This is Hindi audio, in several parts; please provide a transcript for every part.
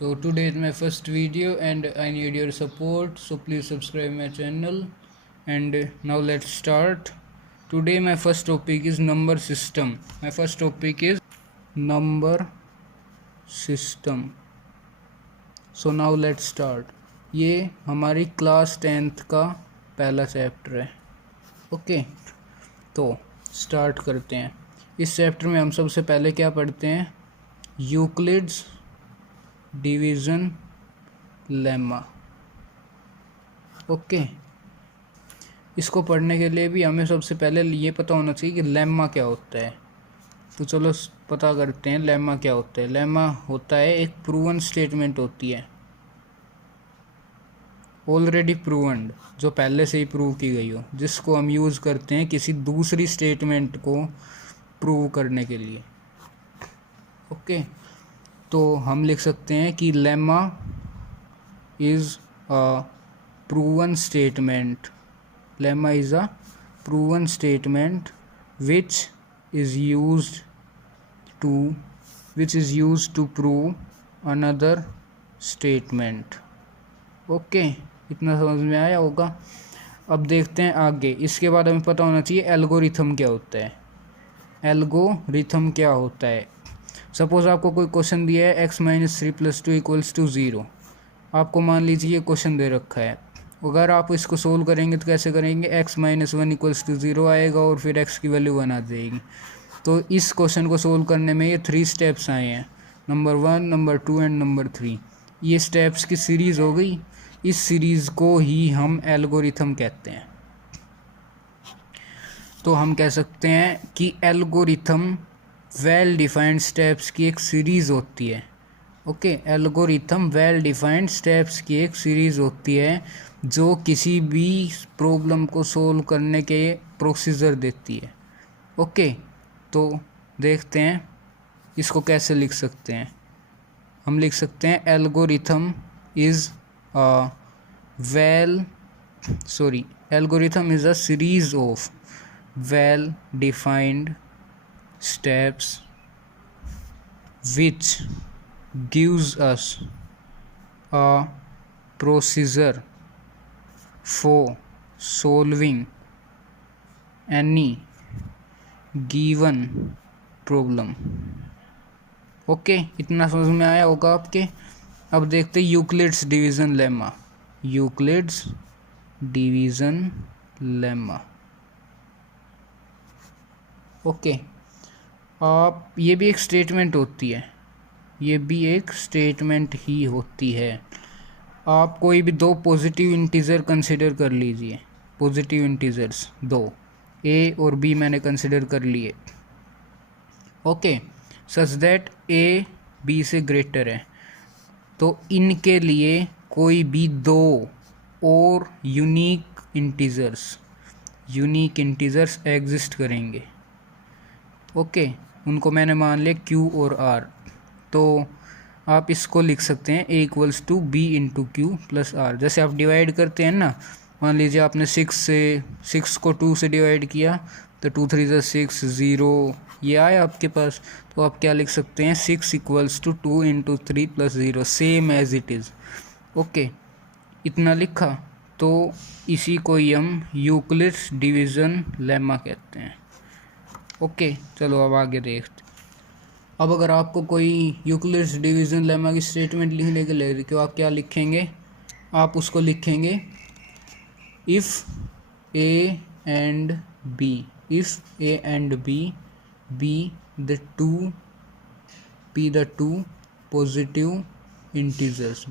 So today is my first video and I need your support, so please subscribe my channel. And now let's start. Today my first topic is number system. My first topic is number system. So now let's start. ये हमारी क्लास 10th का पहला चैप्टर है. ओके, तो स्टार्ट करते हैं. इस चैप्टर में हम सबसे पहले क्या पढ़ते हैं? Euclid's division lemma. ओके, इसको पढ़ने के लिए भी हमें सबसे पहले ये पता होना चाहिए कि लेमा क्या होता है. तो चलो पता करते हैं लेमा क्या होता है. लेमा होता है एक प्रूवन स्टेटमेंट होती है, ऑलरेडी प्रूवन्ड, जो पहले से ही प्रूव की गई हो, जिसको हम यूज़ करते हैं किसी दूसरी स्टेटमेंट को प्रूव करने के लिए. ओके, तो हम लिख सकते हैं कि lemma is a proven statement. Lemma is a proven statement which is used to prove another statement. Okay, इतना समझ में आया होगा. अब देखते हैं आगे. इसके बाद हमें पता होना चाहिए एल्गोरिथम क्या होता है. एल्गोरिथम क्या होता है? सपोज़ आपको कोई क्वेश्चन दिया है x minus 3 plus 2 equals to 0. आपको मान लीजिए ये क्वेश्चन दे रखा है. अगर आप इसको सोल्व करेंगे तो कैसे करेंगे? x माइनस 1 इक्वल्स टू 0 आएगा और फिर x की वैल्यू 1 आ जाएगी. तो इस क्वेश्चन को सोल्व करने में ये 3 स्टेप्स आए हैं, नंबर 1, नंबर 2 एंड नंबर 3. ये स्टेप्स की सीरीज़ हो गई. इस सीरीज़ को ही हम एल्गोरिथम कहते हैं. तो हम कह सकते हैं कि एल्गोरिथम वेल डिफाइंड स्टेप्स की एक सीरीज़ होती है. Okay, algorithm well defined steps की एक सीरीज़ होती है जो किसी भी प्रॉब्लम को सोल्व करने के प्रोसीजर देती है. ओके, तो देखते हैं इसको कैसे लिख सकते हैं. हम लिख सकते हैं algorithm is algorithm is a series of well defined steps which gives us a procedure for solving any given problem. Okay, इतना समझ में आया होगा आपके. अब देखते हैं Euclid's division lemma. Euclid's division lemma. Okay, आप ये भी एक स्टेटमेंट होती है. ये भी एक स्टेटमेंट ही होती है. आप कोई भी दो पॉजिटिव इंटीजर कंसिडर कर लीजिए. पॉजिटिव इंटीजर्स दो, a और b मैंने कंसिडर कर लिए. Okay, such that a b से ग्रेटर है. तो इनके लिए कोई भी दो और यूनिक इंटीजर्स एग्जिस्ट करेंगे. ओके, उनको मैंने मान लिया q और r. तो आप इसको लिख सकते हैं a equals to b into q plus r. जैसे आप डिवाइड करते हैं ना, मान लीजिए आपने 6 को 2 से डिवाइड किया तो 2 3 ज़ा 6, 0 ये आया आपके पास. तो आप क्या लिख सकते हैं? 6 इक्वल्स टू 2 इंटू 3 प्लस 0, same as it is. Okay, इतना लिखा. तो इसी को ही हम यूक्लिड्स डिवीज़न लेमा कहते हैं. ओके, चलो अब आगे देखते. अब अगर आपको कोई यूक्लिड्स डिवीज़न लेमा की स्टेटमेंट लिखने के लिए तो आप क्या लिखेंगे? आप उसको लिखेंगे if a and b be the two positive integers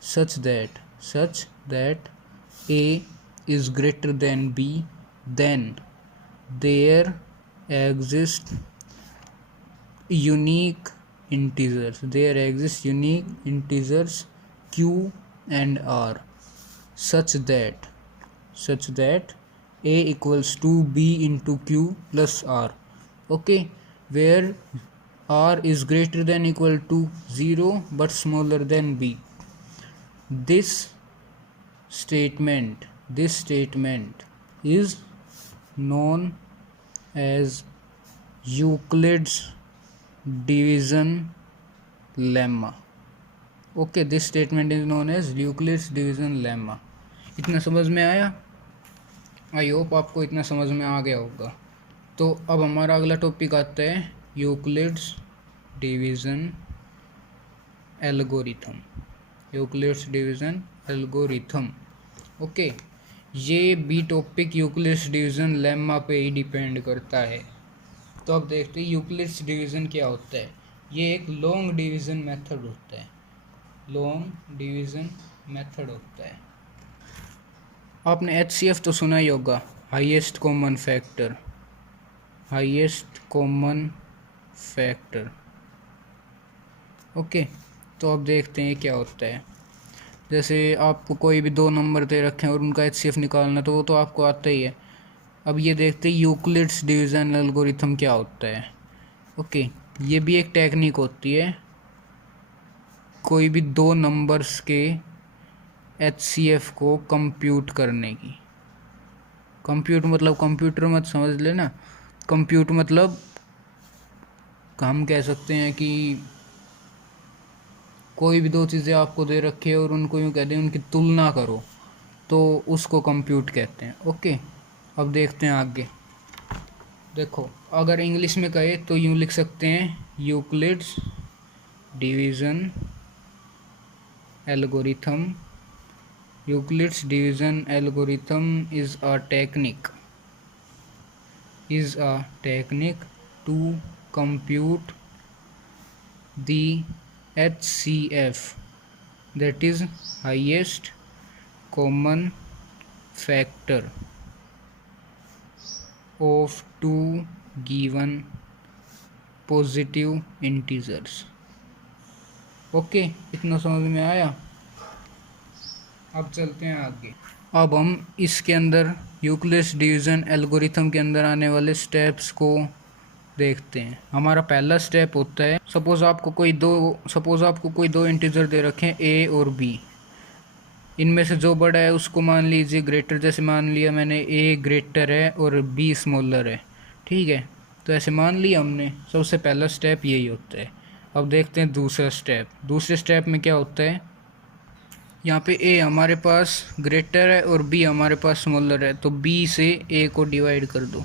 such that a is greater than b, then there exist unique integers q and r such that a equals to b into q plus r. Okay, where r is greater than equal to 0 but smaller than b. This statement is known as Euclid's division lemma. Okay, this statement is known as Euclid's division lemma. इतना समझ में आया? आई होप आपको इतना समझ में आ गया होगा। तो अब हमारा अगला टॉपिक आता है Euclid's division algorithm. Euclid's division algorithm. Okay, ये भी टॉपिक यूक्लिड्स डिवीज़न लेम्मा पे ही डिपेंड करता है। तो अब देखते हैं यूक्लिड्स डिवीज़न क्या होता है। ये एक लॉन्ग डिवीज़न मेथड होता है। लॉन्ग डिवीज़न मेथड होता है। आपने HCF तो सुना ही होगा, highest common factor. Highest common factor. Okay, तो अब देखते हैं क्या होता है। जैसे आपको कोई भी दो नंबर दे रखे हैं और उनका HCF निकालना, तो वो तो आपको आता ही है। अब ये देखते हैं यूक्लिड्स डिवीज़न एल्गोरिथम क्या होता है। ओके, ये भी एक टेक्निक होती है कोई भी दो नंबर्स के HCF को कंप्यूट करने की। कंप्यूट मतलब कंप्यूटर मत समझ लेना। कंप्यूट मतलब हम कह सकते हैं कि कोई भी दो चीज़ें आपको दे रखी है और उनको यूँ कहते हैं उनकी तुलना करो, तो उसको कंप्यूट कहते हैं। ओके, अब देखते हैं आगे। देखो, अगर इंग्लिश में कहे तो यूँ लिख सकते हैं Euclid's division algorithm. Euclid's division algorithm is a technique to compute the HCF, that is highest common factor of two given positive integers। Okay, इतना समझ में आया? अब चलते हैं आगे। अब हम इसके अंदर यूक्लिड्स डिवीज़न एल्गोरिथम के अंदर आने वाले स्टेप्स को देखते हैं। हमारा पहला स्टेप होता है, सपोज़ आपको कोई दो इंटीजर दे रखे हैं A और B। इनमें से जो बड़ा है उसको मान लीजिए ग्रेटर। जैसे मान लिया मैंने A ग्रेटर है और B स्मॉलर है, ठीक है। तो ऐसे मान लिया हमने। सबसे पहला स्टेप यही होता है। अब देखते हैं दूसरा स्टेप। दूसरे स्टेप में क्या होता है, यहाँ पे A हमारे पास ग्रेटर है और B हमारे पास स्मॉलर है, तो B से A को डिवाइड कर दो,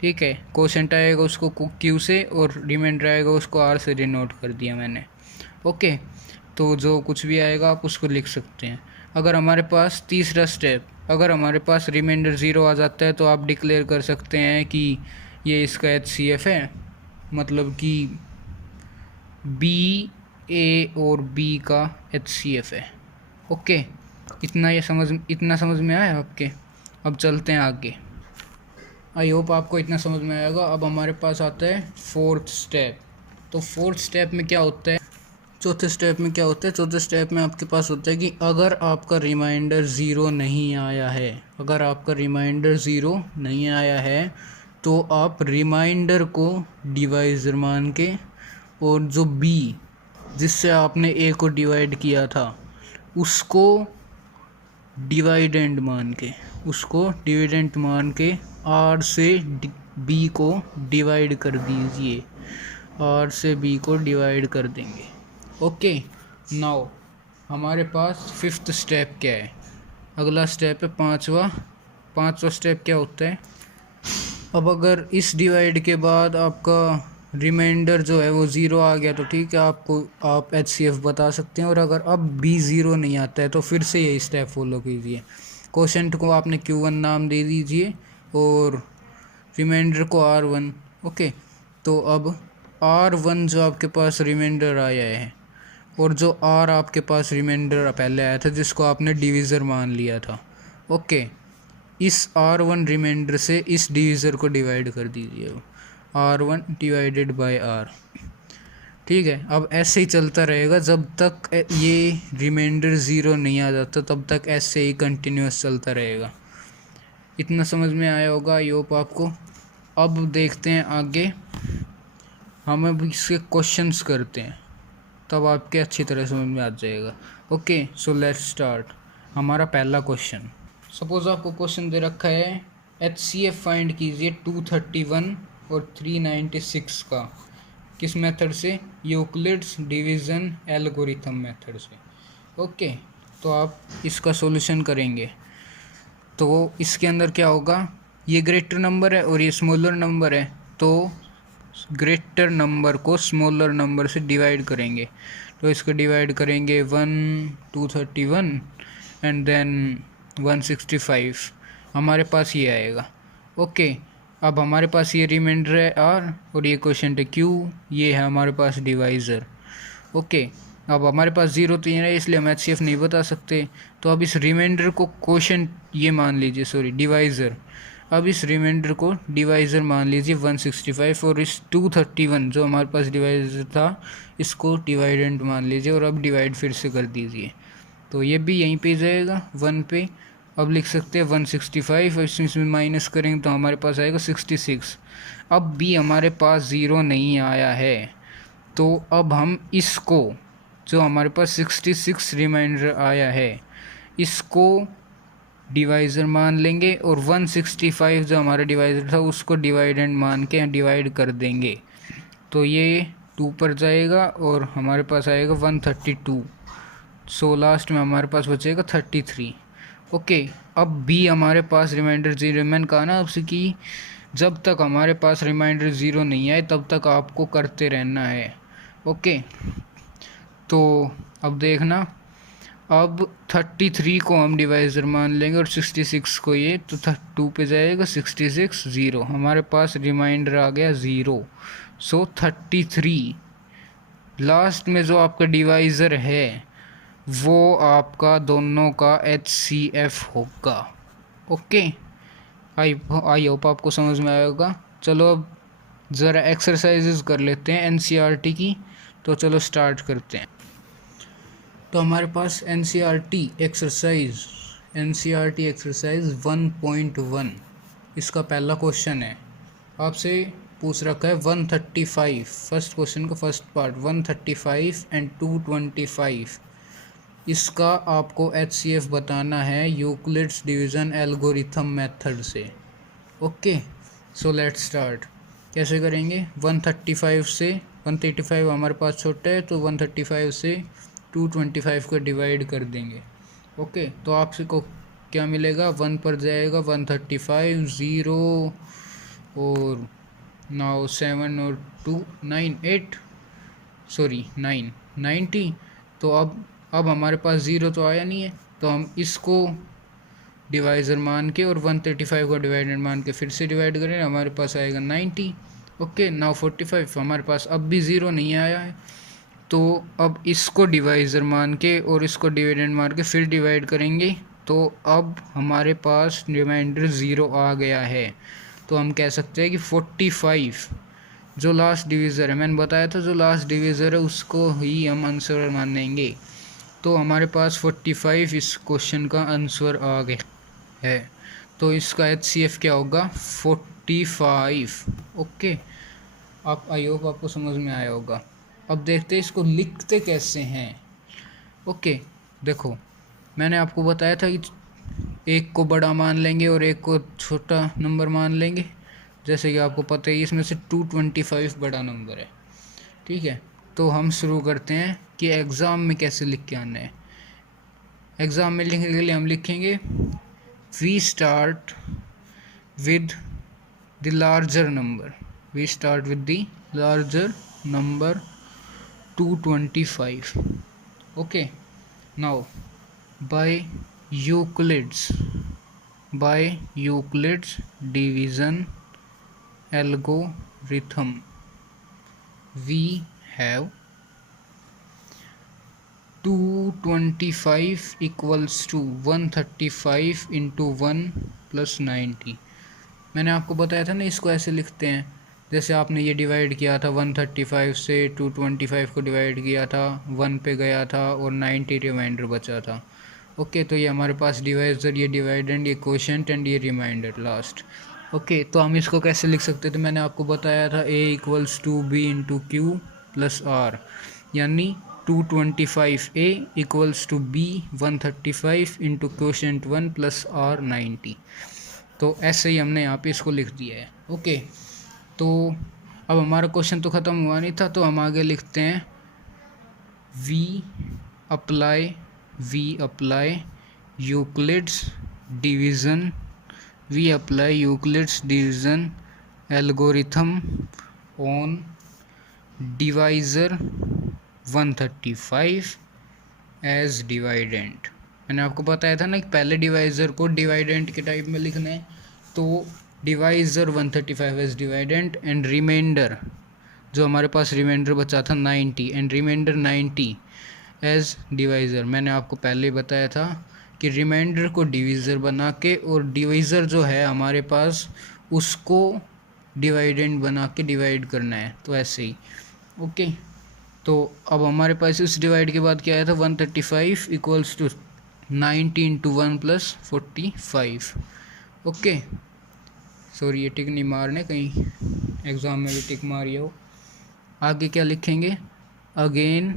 ठीक है। कोशेंट आएगा उसको Q से और रिमाइंडर आएगा उसको R से डिनोट कर दिया मैंने। ओके, तो जो कुछ भी आएगा आप उसको लिख सकते हैं। अगर हमारे पास तीसरा स्टेप, अगर हमारे पास रिमाइंडर 0 आ जाता है तो आप डिक्लेयर कर सकते हैं कि ये इसका HCF है, मतलब कि B A और B का HCF है। ओके, इतना समझ में आया आपके? अब चलते हैं आगे। आई होप आपको इतना समझ में आएगा। अब हमारे पास आता है फोर्थ स्टेप। तो फोर्थ स्टेप में क्या होता है, चौथे स्टेप में क्या होता है, चौथे स्टेप में आपके पास होता है कि अगर आपका रिमाइंडर 0 नहीं आया है, अगर आपका रिमाइंडर 0 नहीं आया है तो आप रिमाइंडर को डिवाइज़र मान के और जो B जिससे आपने A को डिवाइड किया था उसको डिवाइडेंड मान के R से B को डिवाइड कर दीजिए। R से B को डिवाइड कर देंगे। ओके, नाउ हमारे पास फिफ्थ स्टेप क्या है? अगला स्टेप है पांचवा स्टेप क्या होता है? अब अगर इस डिवाइड के बाद आपका रिमाइंडर जो है वो 0 आ गया तो ठीक है, आप HCF बता सकते हैं। और अगर अब B 0 नहीं आता है तो फिर से यही स्टेप फॉलो कीजिए। कोशेंट को आपने Q1 नाम दे दीजिए और रिमाइंडर को R1। ओके, तो अब R1 जो आपके पास रिमाइंडर आया है और जो R आपके पास रिमाइंडर पहले आया था जिसको आपने डिवीज़र मान लिया था, ओके, इस R1 रिमाइंडर से इस डिवीज़र को डिवाइड कर दीजिए, R1 डिवाइडेड बाय R, ठीक है। अब ऐसे ही चलता रहेगा जब तक ये रिमाइंडर 0 नहीं आ जाता, तब तक ऐसे ही कंटिन्यूस चलता रहेगा। इतना समझ में आया होगा आई होप आपको। अब देखते हैं आगे, हम अब इसके क्वेश्चंस करते हैं तब आपके अच्छी तरह समझ में आ जाएगा। Okay, so let's start. हमारा पहला क्वेश्चन, सपोज़ आपको क्वेश्चन दे रखा है HCF फाइंड कीजिए 231 और 396 का। किस मेथड से? यूक्लिड्स डिवीज़न एल्गोरिथम मेथड से। ओके, तो आप इसका सॉल्यूशन करेंगे तो इसके अंदर क्या होगा, ये ग्रेटर नंबर है और ये स्मॉलर नंबर है, तो ग्रेटर नंबर को स्मॉलर नंबर से डिवाइड करेंगे। तो इसको डिवाइड करेंगे 231 एंड देन 165, हमारे पास ये आएगा। ओके, अब हमारे पास ये रिमाइंडर है आर और ये क्वोशिएंट है क्यू, ये है हमारे पास डिवाइज़र। ओके, अब हमारे पास जीरो तो ये है इसलिए हम एचसीएफ नहीं बता सकते, तो अब इस रिमाइंडर को क्वोशिएंट ये मान लीजिए, सॉरी डिवाइज़र, अब इस रिमाइंडर को डिवाइज़र मान लीजिए 165 और इस 231 जो हमारे पास डिवाइज़र था इसको डिवाइडेंट मान लीजिए और अब डिवाइड फिर से कर दीजिए, तो ये भी यहीं पे जाएगा 1 पे। अब लिख सकते हैं 165 और इसमें माइनस करेंगे तो हमारे पास आएगा 66। अब भी हमारे पास ज़ीरो नहीं आया है, तो अब हम इसको जो हमारे पास 66 रिमाइंडर आया है इसको डिवाइज़र मान लेंगे और 165 जो हमारा डिवाइज़र था उसको डिवाइडेंड मान के डिवाइड कर देंगे, तो ये 2 पर जाएगा और हमारे पास आएगा 132। सो लास्ट में हमारे पास बचेगा 33। ओके, अब भी हमारे पास रिमाइंडर जीरो, मैंने कहा ना आपसे कि जब तक हमारे पास रिमाइंडर ज़ीरो नहीं आए तब तक आपको करते रहना है। ओके, तो अब देखना, अब 33 को हम डिवाइज़र मान लेंगे और 66 को ये, तो 2 पे जाएगा 66 ज़ीरो, हमारे पास रिमाइंडर आ गया ज़ीरो। सो 33 लास्ट में जो आपका डिवाइज़र है वो आपका दोनों का HCF होगा। ओके, आई होप आपको समझ में आया होगा। चलो अब ज़रा एक्सरसाइजेज कर लेते हैं NCERT की, तो चलो स्टार्ट करते हैं। तो हमारे पास NCERT एक्सरसाइज 1.1 इसका पहला क्वेश्चन है, आपसे पूछ रखा है 135, फर्स्ट क्वेश्चन का फर्स्ट पार्ट 135 एंड 225, इसका आपको HCF बताना है यूक्लिड्स डिवीज़न एल्गोरिथम मेथड से। Okay, so let's start. कैसे करेंगे, 135 से 135 हमारे पास छोटा है तो 135 से 225 को डिवाइड कर देंगे। ओके, तो आपसे को क्या मिलेगा, 1 पर जाएगा 135 ज़ीरो और नाउ 7 और 2 9 8 सॉरी 9 90। तो अब हमारे पास ज़ीरो तो आया नहीं है, तो हम इसको डिवाइज़र मान के और 135 को डिवाइडेड मान के फिर से डिवाइड करें, हमारे पास आएगा 90। ओके, नाउ 45, हमारे पास अब भी ज़ीरो नहीं आया है, तो अब इसको डिवाइज़र मान के और इसको डिविडेंड मार के फिर डिवाइड करेंगे, तो अब हमारे पास रिमाइंडर ज़ीरो आ गया है। तो हम कह सकते हैं कि 45 जो लास्ट डिवीज़र है, मैंने बताया था जो लास्ट डिवीज़र है उसको ही हम आंसर मानेंगे, तो हमारे पास 45 इस क्वेश्चन का आंसर आ गया है। तो इसका HCF क्या होगा, 45। ओके, आप आई होप आपको समझ में आया होगा। अब देखते हैं इसको लिखते कैसे हैं। ओके, देखो मैंने आपको बताया था कि एक को बड़ा मान लेंगे और एक को छोटा नंबर मान लेंगे, जैसे कि आपको पता है इसमें से 225 बड़ा नंबर है। ठीक है, तो हम शुरू करते हैं कि एग्ज़ाम में कैसे लिख के आना है। एग्ज़ाम में लिखने के लिए हम लिखेंगे we start with the larger number, we start with the larger number 225. Okay, now by Euclid's division algorithm we have 225 equals to 135 into 1 plus 90। मैंने आपको बताया था ना इसको ऐसे लिखते हैं, जैसे आपने ये डिवाइड किया था 135 से 225 को डिवाइड किया था, 1 पे गया था और 90 रिमाइंडर बचा था। ओके, तो ये हमारे पास डिवाइज़र, ये डिवाइडेंड, ये क्वोशिएंट एंड ये रिमाइंडर लास्ट। ओके, तो हम इसको कैसे लिख सकते थे, मैंने आपको बताया था A equals to B into q plus r, यानी 225A equals to B 135 into quotient 1 plus r 90। तो ऐसे ही हमने यहाँ पे इसको लिख दिया है। ओके, तो अब हमारा क्वेश्चन तो ख़त्म हुआ नहीं था, तो हम आगे लिखते हैं we apply Euclid's division algorithm on divisor 135 as dividend. मैंने आपको बताया था ना कि पहले डिवाइज़र को डिवाइडेंट के टाइप में लिखना है, तो divisor 135 as dividend and remainder, जो हमारे पास रिमाइंडर बचा था 90 एंड रिमाइंडर 90 एज डिवाइज़र। मैंने आपको पहले ही बताया था कि रिमाइंडर को डिवीज़र बना के और डिवाइज़र जो है हमारे पास उसको डिवाइडेंट बना के डिवाइड करना है, तो ऐसे ही। ओके, तो अब हमारे पास इस डिवाइड के बाद क्या आया था 135 equals to 90 into 1 plus 45। Okay, sorry ये टिक नहीं मारने, कहीं एग्ज़ाम में भी टिक मारी हो। आगे क्या लिखेंगे, again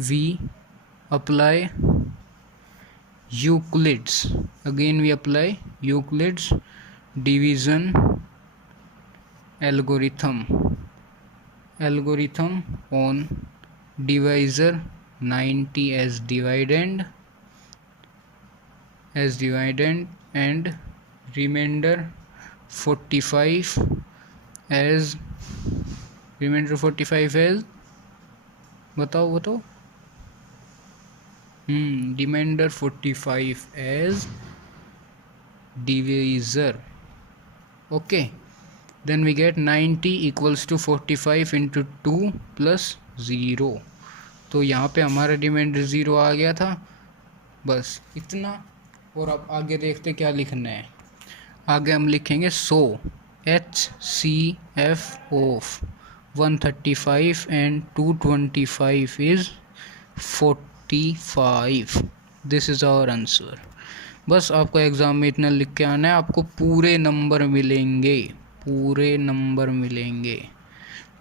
we apply Euclid's division algorithm on divisor 90 as dividend and remainder 45 as बताओ remainder 45 as divisor. Okay, then we get 90 equals to 45 into 2 plus 0। तो यहाँ पे हमारा रिमाइंडर 0 आ गया था, बस इतना। और अब आगे देखते क्या लिखना है। आगे हम लिखेंगे so HCF of 135 and 225 is 45। This is our answer. बस आपको एग्ज़ाम में इतना लिख के आना है, आपको पूरे नंबर मिलेंगे,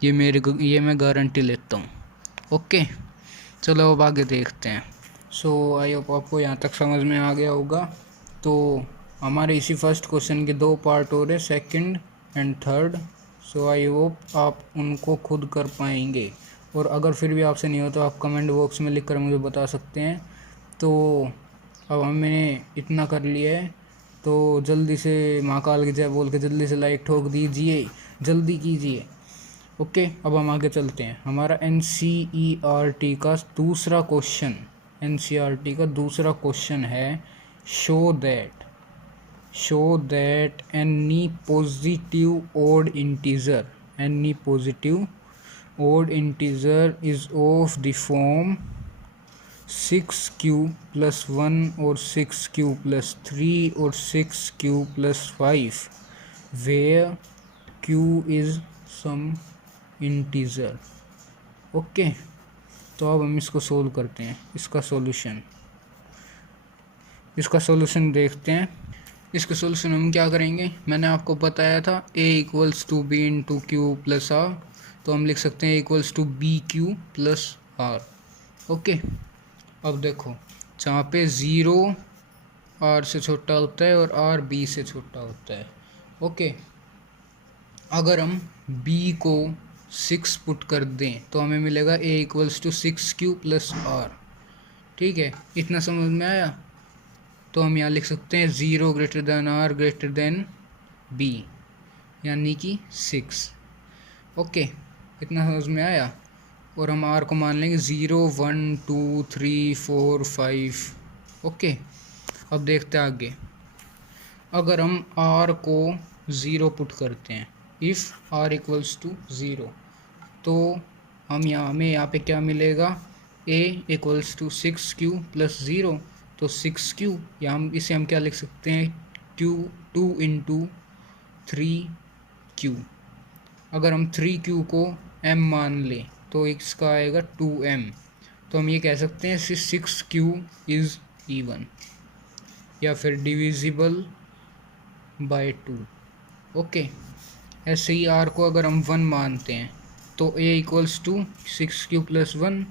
ये मैं गारंटी लेता हूँ। ओके, चलो अब आगे देखते हैं। सो आई होप आपको यहाँ तक समझ में आ गया होगा। तो हमारे इसी फर्स्ट क्वेश्चन के 2 पार्ट हो रहे, second and third. So I hope आप उनको खुद कर पाएंगे, और अगर फिर भी आपसे नहीं हो तो आप कमेंट बॉक्स में लिख कर मुझे बता सकते हैं। तो अब हमने इतना कर लिया है, तो जल्दी से महाकाल की जय बोल के जल्दी से लाइक ठोक दीजिए, जल्दी कीजिए। ओके, अब हम आगे चलते हैं। हमारा NCERT का दूसरा क्वेश्चन है show that any positive odd integer is of the form 6q plus 1 और 6q plus 3 और 6q plus 5 where q is some integer। Okay, तो अब हम इसको सोल्व करते हैं। इसका सॉल्यूशन देखते हैं। इसका सॉल्यूशन हम क्या करेंगे, मैंने आपको बताया था a equals to b into q plus r, तो हम लिख सकते हैं equals to b q plus r. Okay, अब देखो जहाँ पे 0 r से छोटा होता है और r b से छोटा होता है। ओके, अगर हम b को 6 पुट कर दें तो हमें मिलेगा a equals to 6q plus r। ठीक है, इतना समझ में आया। तो हम यहाँ लिख सकते हैं 0 greater than r greater than b, यानी कि 6। ओके, इतना समझ में आया। और हम r को मान लेंगे 0 1 2 3 4 5। ओके, अब देखते हैं आगे। अगर हम r को 0 पुट करते हैं, इफ़ r इक्वल्स टू 0, तो हमें यहाँ पे क्या मिलेगा, a equals to 6q plus 0। तो 6q या इसे हम क्या लिख सकते हैं, q 2 इंटू 3q। अगर हम 3q को m मान लें तो इसका आएगा 2m। तो हम ये कह सकते हैं 6q इज़ इवन या फिर डिविजिबल बाय 2। ओके, ऐसे ही r को अगर हम 1 मानते हैं तो a equals to 6q plus 1,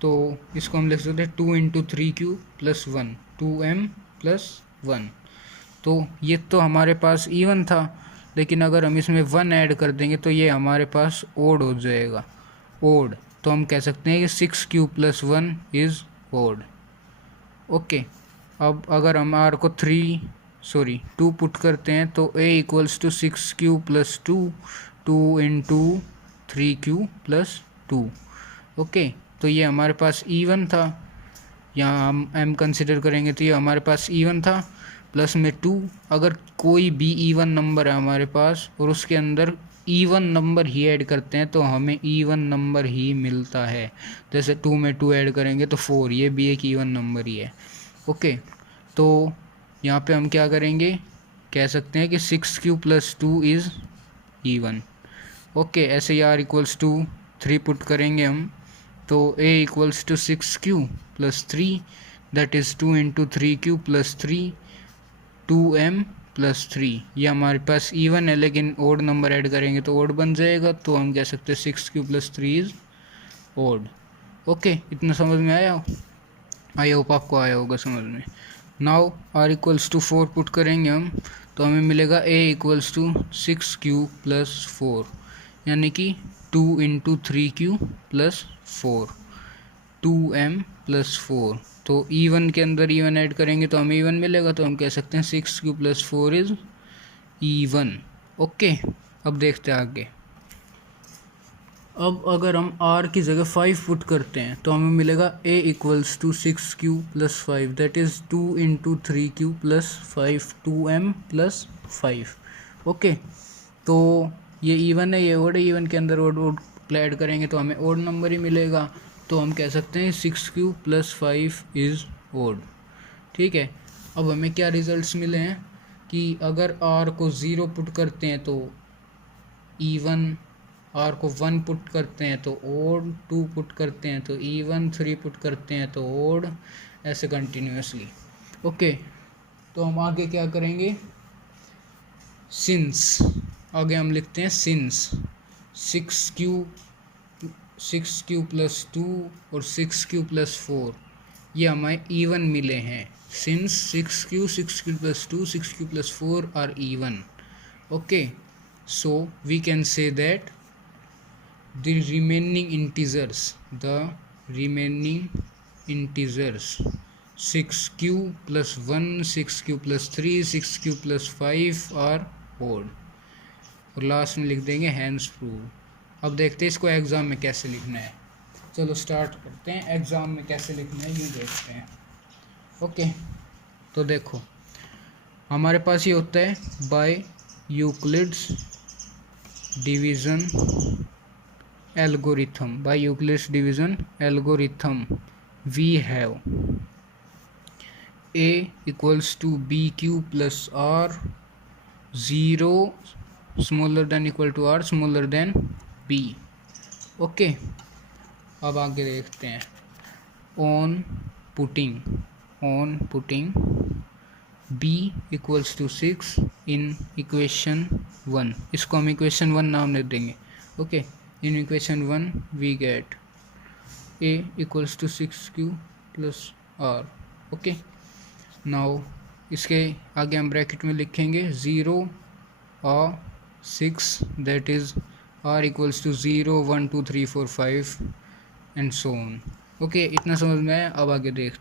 तो इसको हम लिख सकते हैं 2 into 3q plus 1, 2m plus 1। तो ये तो हमारे पास इवन था, लेकिन अगर हम इसमें 1 ऐड कर देंगे तो ये हमारे पास ओड हो जाएगा, ओड। तो हम कह सकते हैं कि 6 q plus 1 is odd. Okay, अब अगर हम आर को 2 पुट करते हैं तो a equals to 6 q plus 2, 2 into 3 q plus 2। Okay, तो ये हमारे पास इवन था, यहाँ हम m कंसिडर करेंगे तो ये हमारे पास इवन था, प्लस में 2। अगर कोई भी इवन नंबर है हमारे पास और उसके अंदर इवन नंबर ही ऐड करते हैं तो हमें इवन नंबर ही मिलता है। जैसे 2 में 2 ऐड करेंगे तो 4, ये भी एक इवन नंबर ही है। ओके, तो यहाँ पे हम क्या करेंगे, कह सकते हैं कि 6 q plus 2 is even. Okay, ऐसे ही r इक्वल्स टू 3 पुट करेंगे हम तो a equals to 6 q plus 3, that is 2 into 3 q plus 3, 2m plus 3। ये हमारे पास इवन है, लेकिन ओड नंबर ऐड करेंगे तो ओड बन जाएगा, तो हम कह सकते हैं 6 q plus 3 is odd. Okay, इतना समझ में आया? आई होप आपको आया होगा समझ में। Now r equals to 4 put करेंगे हम तो हमें मिलेगा a equals to 6 q plus 4, यानी कि 2 into 3 q plus 4, 2m plus 4। तो इवन के अंदर इवन ऐड करेंगे तो हमें इवन मिलेगा, तो हम कह सकते हैं 6 q plus 4 is even. Okay, अब देखते हैं आगे। अब अगर हम r की जगह 5 पुट करते हैं तो हमें मिलेगा a equals to 6 q plus 5, that is 2 into 3 q plus 5, 2m plus 5। Okay, तो ये इवन है, ये ओड है, इवन के अंदर ओड ऐड करेंगे तो हमें ओड नंबर ही मिलेगा, तो हम कह सकते हैं 6 क्यू प्लस 5 इज़ ओड। ठीक है, अब हमें क्या रिजल्ट्स मिले हैं कि अगर r को 0 पुट करते हैं तो इवन, r को 1 पुट करते हैं तो ओड, 2 पुट करते हैं तो इवन, 3 पुट करते हैं तो ओड, ऐसे कंटिन्यूसली। ओके, तो हम आगे क्या करेंगे, सिंस, आगे हम लिखते हैं सिंस 6 क्यू प्लस 2 और 6 क्यू प्लस 4 ये हमें इवन मिले हैं। Since 6 q plus 2, 6 q plus 4 are even. Okay, so we can say that the remaining integers 6q plus 1, 6q plus 3, 6q plus 5 are odd, और लास्ट में लिख देंगे हैंस प्रूव। अब देखते हैं इसको एग्ज़ाम में कैसे लिखना है। चलो स्टार्ट करते हैं, एग्ज़ाम में कैसे लिखना है ये देखते हैं। ओके, तो देखो हमारे पास ये होता है by Euclid's division algorithm. By Euclid's division algorithm we have a equals to b q plus r, 0 smaller than equal to r smaller than b. Okay, अब आगे देखते हैं। On putting b equals to 6 in equation 1, इसको हम इक्वेशन 1 नाम दे देंगे। Okay, in equation 1 we get a equals to 6q plus r। Okay, now इसके आगे हम ब्रैकेट में लिखेंगे 0 और 6, that is r equals to 0, 1, 2, 3, 4, 5 and so on. Okay, इतना समझ में आया? अब आगे देख,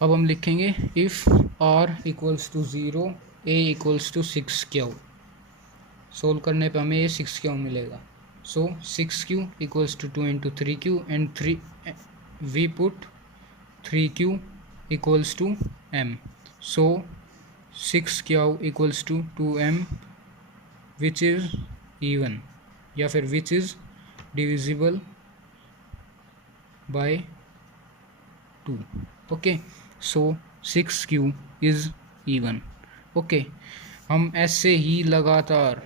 अब हम लिखेंगे if r equals to 0, a equals to 6q। Solve करने पे हमें ये 6q मिलेगा। So 6q equals to 2 into 3q and 3 we put 3q equals to m। So 6q equals to 2m which is even, या फिर which is divisible by 2। Okay, so 6q is even. Okay, हम ऐसे ही लगातार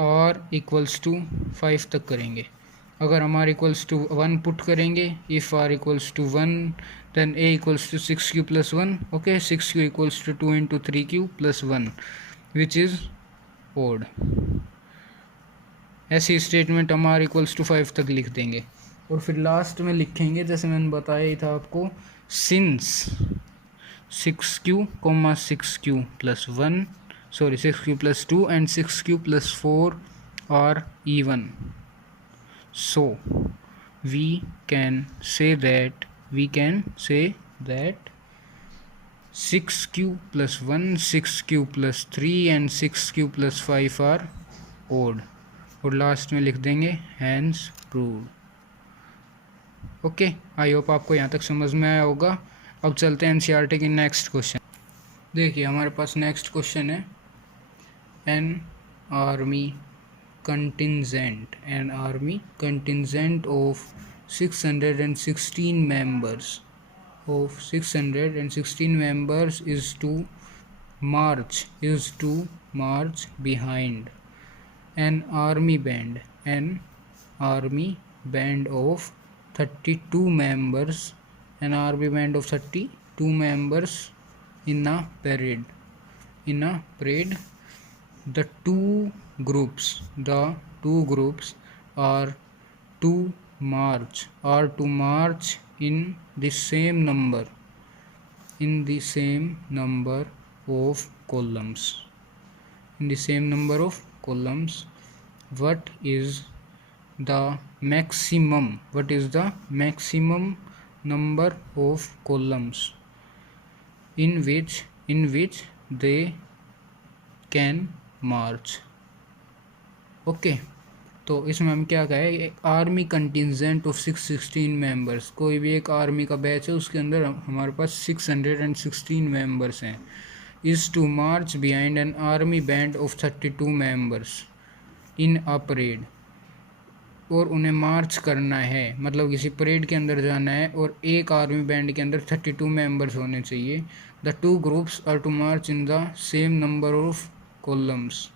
r इक्वल्स टू 5 तक करेंगे। अगर हम r इक्वल्स टू 1 पुट करेंगे, if r equals to 1 then a equals to 6q plus 1। Okay, 6q equals to 2 into 3q plus 1 which is odd. ऐसी स्टेटमेंट हम r इक्वल्स टू 5 तक लिख देंगे, और फिर लास्ट में लिखेंगे जैसे मैंने बताया ही था आपको, since 6q, 6q plus 1, sorry 6 cube plus 2 and 6 cube plus 4 are even. So we can say that 6 cube plus 1, 6 cube plus 3 and 6 cube plus 5 are odd. और लास्ट में लिख देंगे hence proved. Okay, I hope आपको यहाँ तक समझ में आया होगा. अब चलते हैं एनसीईआरटी की नेक्स्ट क्वेश्चन. देखिए हमारे पास नेक्स्ट क्वेश्चन है an army contingent of 616 members is to march behind an army band of 32 members in a parade. The two groups are to march in the same number of columns. What is the maximum number of columns in which they can march? Okay, तो इसमें हम क्या कहें, एक आर्मी कंटिजेंट ऑफ 616 मेंबर्स, कोई भी एक आर्मी का बैच है उसके अंदर हमारे पास 616 मेंबर्स हैं. Is to march behind an army band of 32 members in a parade. और उन्हें मार्च करना है, मतलब किसी परेड के अंदर जाना है और एक आर्मी बैंड के अंदर 32 मेंबर्स होने चाहिए. The two groups are to march in the same number of columns.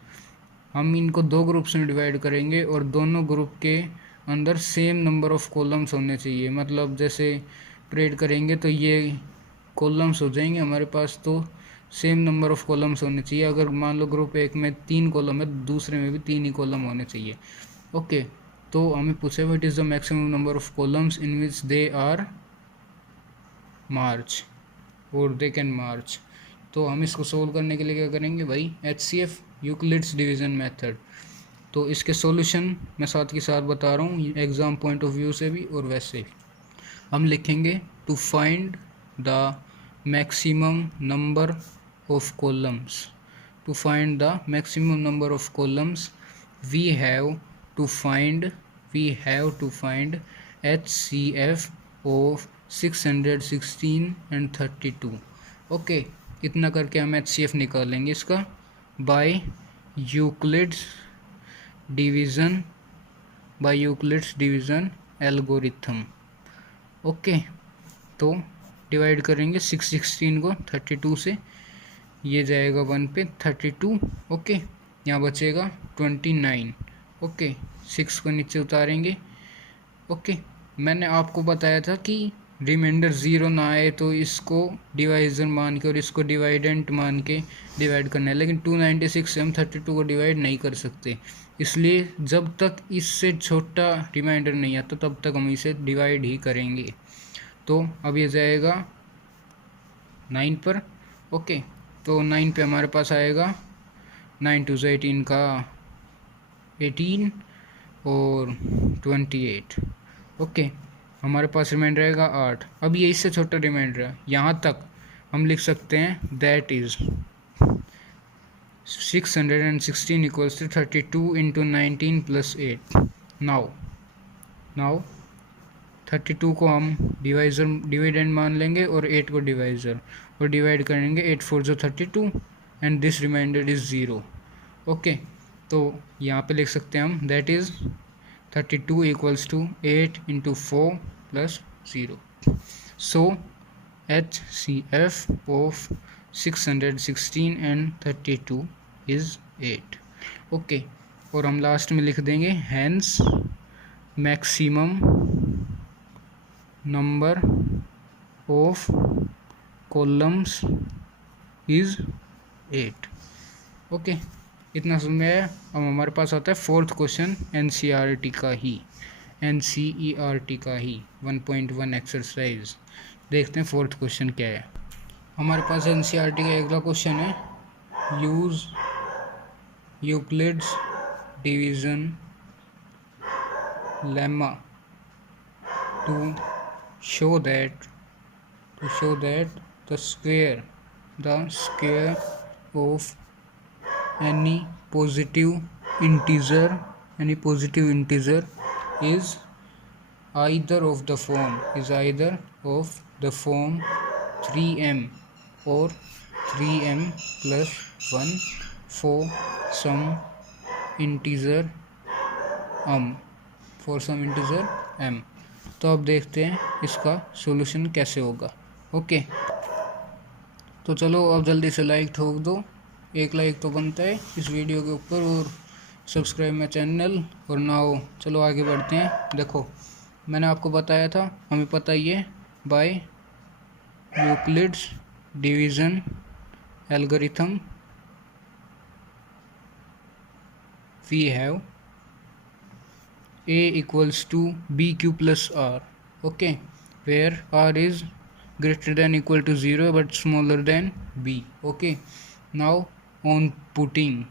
हम इनको दो ग्रुप्स में डिवाइड करेंगे और दोनों ग्रुप के अंदर सेम नंबर ऑफ कॉलम्स होने चाहिए. मतलब जैसे परेड करेंगे तो ये कॉलम्स हो जाएंगे हमारे पास, तो सेम नंबर ऑफ कॉलम्स होने चाहिए. अगर मान लो ग्रुप एक में 3 कॉलम है, दूसरे में भी 3 ही कॉलम होने चाहिए. ओके, तो हमें पूछे what is the maximum number of columns in which they are march और दे कैन मार्च. तो हम इसको सोल्व करने के लिए क्या करेंगे भाई, HCF यूक्लिड्स डिवीज़न मेथड. तो इसके सॉल्यूशन मैं साथ के साथ बता रहा हूँ, एग्ज़ाम पॉइंट ऑफ व्यू से भी और वैसे भी. हम लिखेंगे to find the maximum number of columns. To find the maximum number of columns we have to find HCF of 616 and 32. Okay, इतना करके हम HCF निकालेंगे इसका by Euclid's division algorithm. Okay, तो डिवाइड करेंगे 616 को 32 से, ये जाएगा 1 पे 32. ओके, यहाँ बचेगा 29. ओके, 6 को नीचे उतारेंगे. ओके, मैंने आपको बताया था कि रिमाइंडर 0 ना आए तो इसको डिवाइज़र मान के और इसको डिवाइडेंट मान के डिवाइड करना है. लेकिन 296 से हम 32 को डिवाइड नहीं कर सकते, इसलिए जब तक इससे छोटा रिमाइंडर नहीं आता तब तक हम इसे डिवाइड ही करेंगे. तो अब ये जाएगा 9 पर. ओके, तो 9 पे हमारे पास आएगा 9 2 18 का 18 और 28. ओके, हमारे पास रिमाइंडर रहेगा 8. अब ये इससे छोटा रिमाइंडर है, यहाँ तक हम लिख सकते हैं that is 616 equals to 32 into 19 plus 8. Now 32 को हम डिवाइडेंड मान लेंगे और 8 को डिवाइज़र, और डिवाइड करेंगे 8 4 जो 32 and this remainder is 0. Okay, तो यहाँ पे लिख सकते हैं हम that is 32 equals to 8 into 4 plus 0. So HCF of 616 and 32 is 8. Okay, और हम लास्ट में लिख देंगे hence maximum number of columns is 8. Okay, इतना समझ में आया. अब हमारे पास आता है फोर्थ क्वेश्चन NCERT का ही 1.1 एक्सरसाइज. देखते हैं फोर्थ क्वेश्चन क्या है. हमारे पास NCERT का अगला क्वेश्चन है use Euclid's division lemma to show that the square of any positive integer is either of the form 3m or 3m plus 1 for some integer m। तो अब देखते हैं इसका सॉल्यूशन कैसे होगा। ओके, तो चलो अब जल्दी से लाइक ठोक दो, एक लाइक तो बनता है इस वीडियो के ऊपर, और सब्सक्राइब माय चैनल। और नाउ चलो आगे बढ़ते हैं। देखो मैंने आपको बताया था, हमें पता ही है, by Euclid's division algorithm we have a equals to bq plus r, okay, where r is greater than equal to 0 but smaller than b। okay, now on putting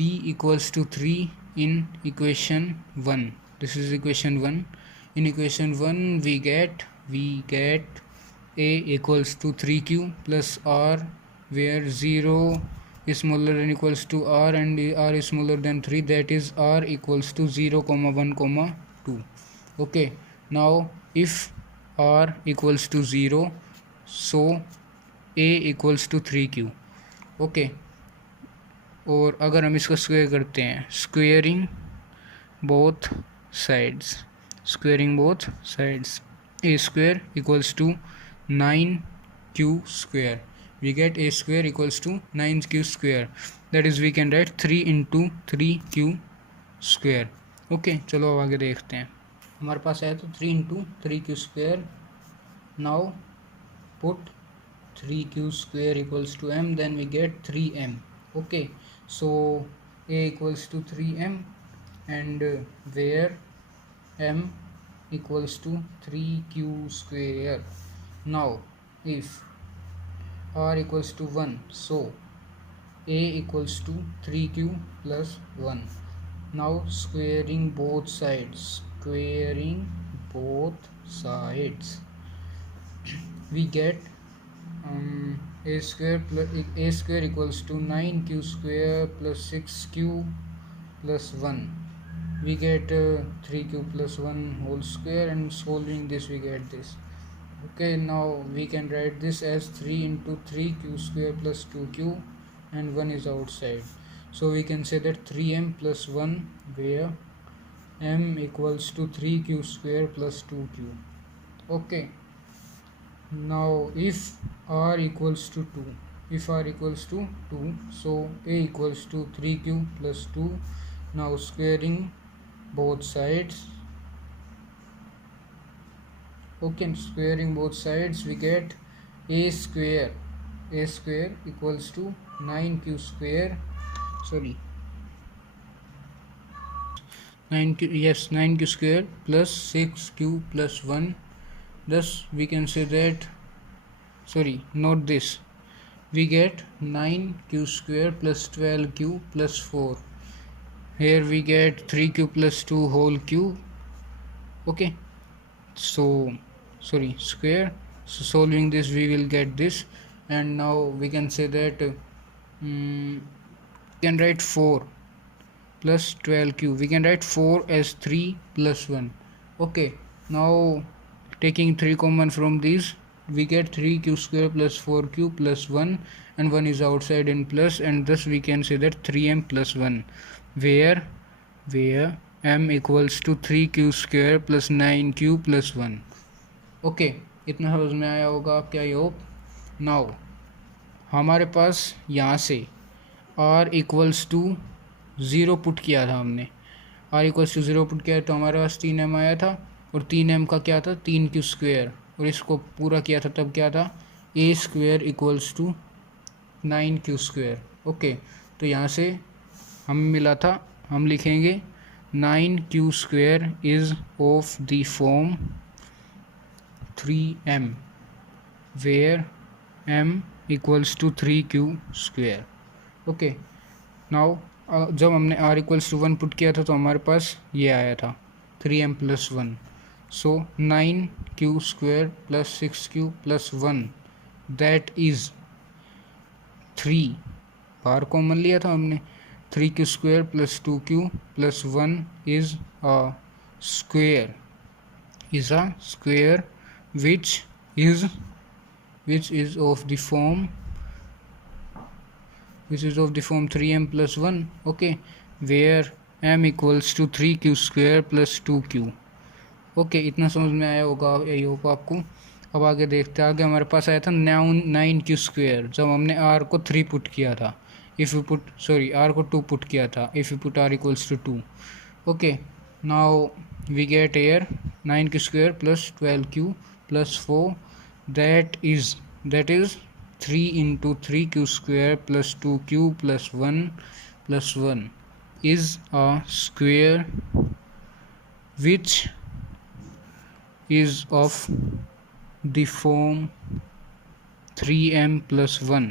b equals to 3 in equation 1, this is equation 1, in equation 1 we get a equals to 3q plus r, where 0 is smaller than equals to r and r is smaller than 3, that is r equals to 0, 1, 2। okay, now if r equals to 0, so a equals to 3q। okay, और अगर हम इसका स्क्वायर करते हैं, squaring both sides, a square equals to 9q square, we get a square equals to 9q square, that is we can write 3 into 3q square। Okay, चलो अब आगे देखते हैं। हमारे पास आया तो 3 into 3q square, now put 3q square equals to m, then we get 3m। okay, so a equals to 3m and where m equals to 3q square। now if r equals to 1, so a equals to 3q plus 1। now squaring both sides, we get a square equals to 9q square plus 6q plus 1, we get 3q plus 1 whole square, and solving this we get this। okay, now we can write this as 3 into 3q square plus 2q, and 1 is outside, so we can say that 3m plus 1, where m equals to 3q square plus 2q। okay, now if r equals to 2, so a equals to 3q plus 2, now squaring both sides, okay, squaring both sides we get a square equals to 9q square, sorry 9q square plus 6q plus 1, thus we can say that, sorry not this, we get 9q square plus 12q plus 4, here we get 3q plus 2 whole cube। okay, so sorry square, so solving this we will get this, and now we can say that we can write 4 plus 12q, we can write 4 as 3 plus 1। okay, now taking 3 common from these, we get 3q square plus 4q plus 1, and 1 is outside in plus, and thus we can say that 3m plus 1, where m equals to 3q square plus 9q plus 1। Okay, इतना समझ में आया होगा आपके, आई होप। नाउ हमारे पास यहाँ से r इक्वल्स टू 0 पुट किया था हमने, r इक्वल्स टू 0 पुट किया तो हमारे पास 3m आया था, और 3m का क्या था 3q स्क्वायर, और इसको पूरा किया था तब क्या था a square equals to 9q square. Okay, तो यहाँ से हमें मिला था, हम लिखेंगे 9q square is of the form 3m, where m equals to 3q²। Okay, now जब हमने r इक्वल्स टू 1 पुट किया था तो हमारे पास ये आया था 3m+1। So 9q² + 6q+1 that is 3, बाहर कॉमन लिया था हमने, 3q² + 2q+1 is a square, which is of the form 3m+1, okay, where m equals to 3q² + 2q। Okay, इतना समझ में आया होगा, यही होगा आपको। अब आगे देखते हैं। आगे हमारे पास आया था 9q², जब हमने r को 3 पुट किया था, r को 2 पुट किया था, if you put r equals to 2। Okay, now we get here 9q² + 12q + 4 that is 3 into 3q² + 2q + 1 + 1 is a square which is of the form 3m+1,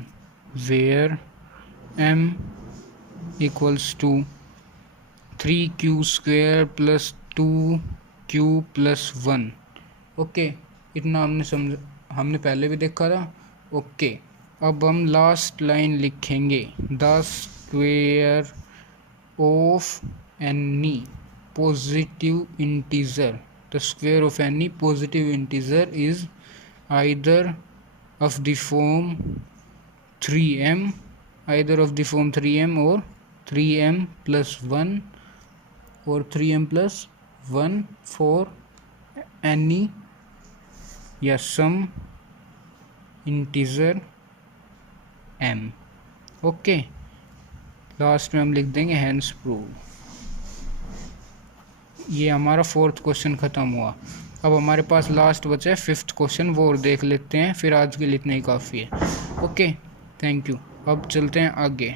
where m equals to 3q² + 2q+1। Okay, इतना हमने पहले भी देखा था। ओके, अब हम लास्ट लाइन लिखेंगे, the square of any positive integer, the square of any positive integer is either of the form 3m or 3m+1 or 3m+1 for any some integer m। Okay, last में हम लिख देंगे हैंस प्रूव। ये हमारा 4th क्वेश्चन ख़त्म हुआ। अब हमारे पास लास्ट बचा है 5th क्वेश्चन, वो और देख लेते हैं, फिर आज के लिए इतना ही काफ़ी है। Okay, thank you. अब चलते हैं आगे।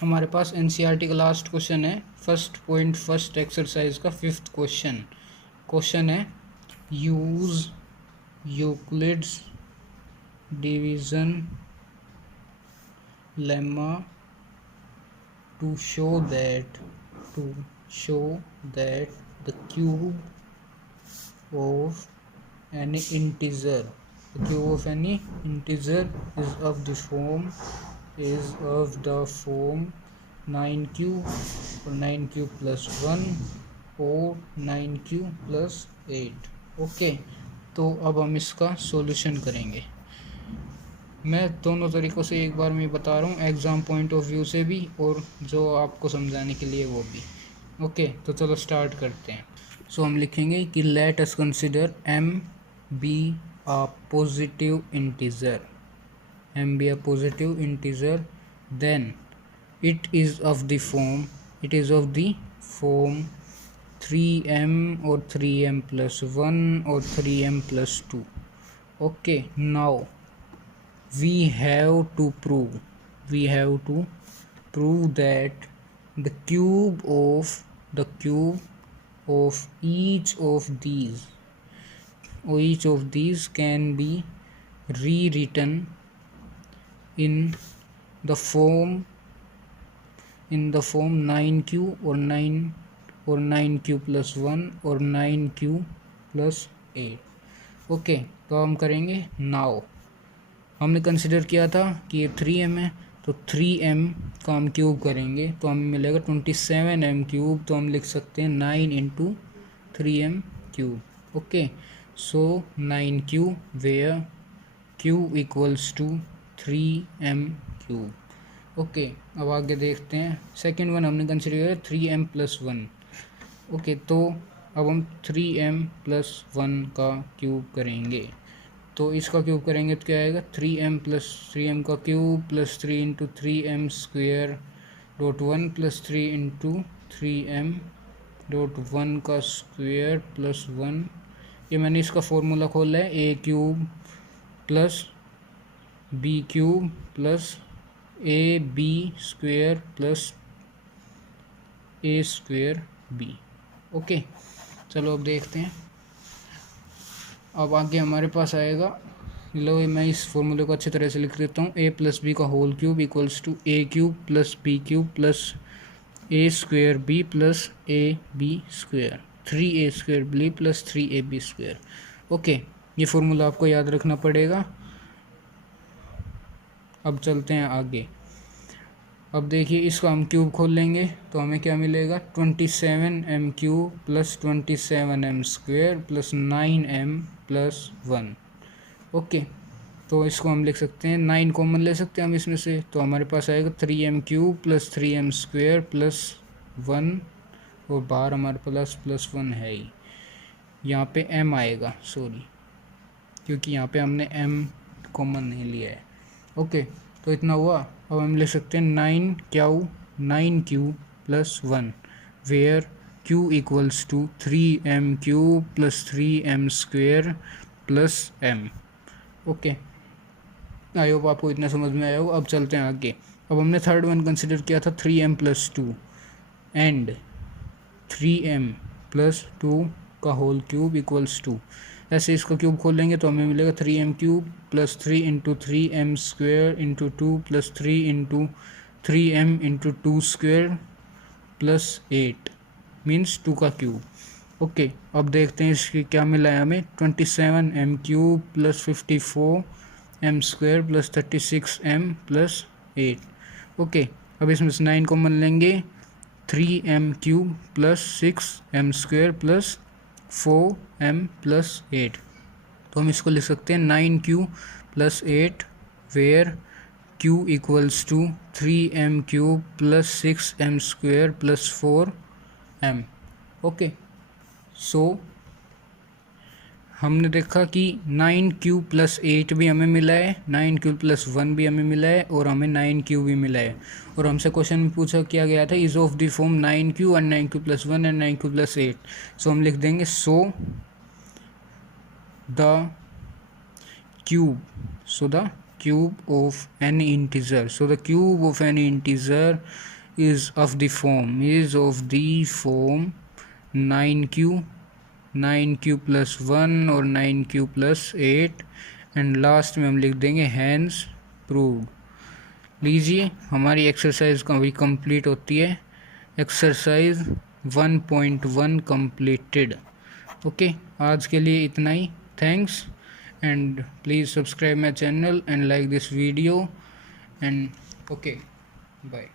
हमारे पास एनसीईआरटी का लास्ट क्वेश्चन है, फर्स्ट एक्सरसाइज का 5th क्वेश्चन है, use Euclid's division lemma to show that the cube of any integer is of the form 9q or 9q+1 or 9q+8। Okay, तो अब हम इसका सॉल्यूशन करेंगे। मैं दोनों तरीक़ों से एक बार में बता रहा हूँ, एग्ज़ाम पॉइंट ऑफ व्यू से भी और जो आपको समझाने के लिए वो भी। ओके, तो चलो स्टार्ट करते हैं। सो हम लिखेंगे कि let us consider m be a positive integer, then it is of the form 3m or 3m+1 or 3m+2। okay, now we have to prove that the cube of each of these can be rewritten in the form 9q or 9q+1 or 9q+8। Okay, तो हम करेंगे। नाउ हमने कंसिडर किया था कि ये 3m है, तो 3m का हम क्यूब करेंगे तो हमें मिलेगा 27m³। तो हम लिख सकते हैं 9 × 3m³। ओके, so 9q where q equals to 3m³। Okay, अब आगे देखते हैं। सेकेंड वन हमने कंसिडर किया 3m+1। ओके, तो अब हम 3m+1 का क्यूब करेंगे, तो इसका क्यूब करेंगे तो क्या आएगा, 3m का क्यूब + 3 × 3m².1 + 3 × 3m.1 का स्क्वेयर +1। ये मैंने इसका फॉर्मूला खोला है, a³ + b³ + ab² + a²b। Okay, चलो अब देखते हैं। अब आगे हमारे पास आएगा लो मैं इस फॉर्मूले को अच्छी तरह से लिख देता हूँ। ए प्लस बी का whole cube equals to a cube plus b cube plus a square b plus a b square, 3a square b plus 3ab square. Okay, ये फॉर्मूला आपको याद रखना पड़ेगा। अब चलते हैं आगे। अब देखिए इसका हम क्यूब खोल लेंगे तो हमें क्या मिलेगा, 27m cube plus 27m square plus 9m plus 1। Okay, तो इसको हम लिख सकते हैं, 9 कॉमन ले सकते हैं हम इसमें से, तो हमारे पास आएगा 3m cube plus 3m square plus 1, और बाहर हमारे पास प्लस 1 है ही, यहाँ पे m आएगा, सॉरी क्योंकि यहाँ पे हमने m कॉमन नहीं लिया है। ओके, तो इतना हुआ। अब हम लिख सकते हैं 9q plus 1 where q equals to 3m cube plus 3m square plus m। Okay, I hope आपको इतना समझ में आया हो। अब चलते हैं आगे। अब हमने थर्ड वन कंसिडर किया था 3m plus 2 and 3m plus 2 का होल क्यूब इक्वल्स टू, ऐसे इसका क्यूब खोलेंगे तो हमें मिलेगा 3m cube plus 3 into 3m square into 2 plus 3 into 3m into 2 square plus 8 means 2 का क्यूब। ओके, अब देखते हैं इसकी क्या मिला है हमें, 27m cube plus 54m square plus 36m plus 8। Okay, अब इसमें से 9 कॉमन लेंगे, 3m cube plus 6m square plus 4m plus 8, तो हम इसको लिख सकते हैं 9q plus 8 where q equals to 3m cube plus 6m square plus 4m। Okay, so हमने देखा कि 9q प्लस 8 भी हमें मिला है, 9q प्लस 1 भी हमें मिला है, और हमें 9q भी मिला है। और हमसे क्वेश्चन में पूछा किया गया था is of the form 9q and 9q plus 1 and 9q plus 8। सो हम लिख देंगे so the cube of any integer, so the cube of any integer is of the form 9q plus 1 और 9q प्लस 8, एंड लास्ट में हम लिख देंगे हैंस प्रूव्ड। लीजिए हमारी एक्सरसाइज कभी कंप्लीट होती है, एक्सरसाइज 1.1 कंप्लीटेड। ओके, आज के लिए इतना ही। Thanks and please subscribe my channel and like this video and okay bye.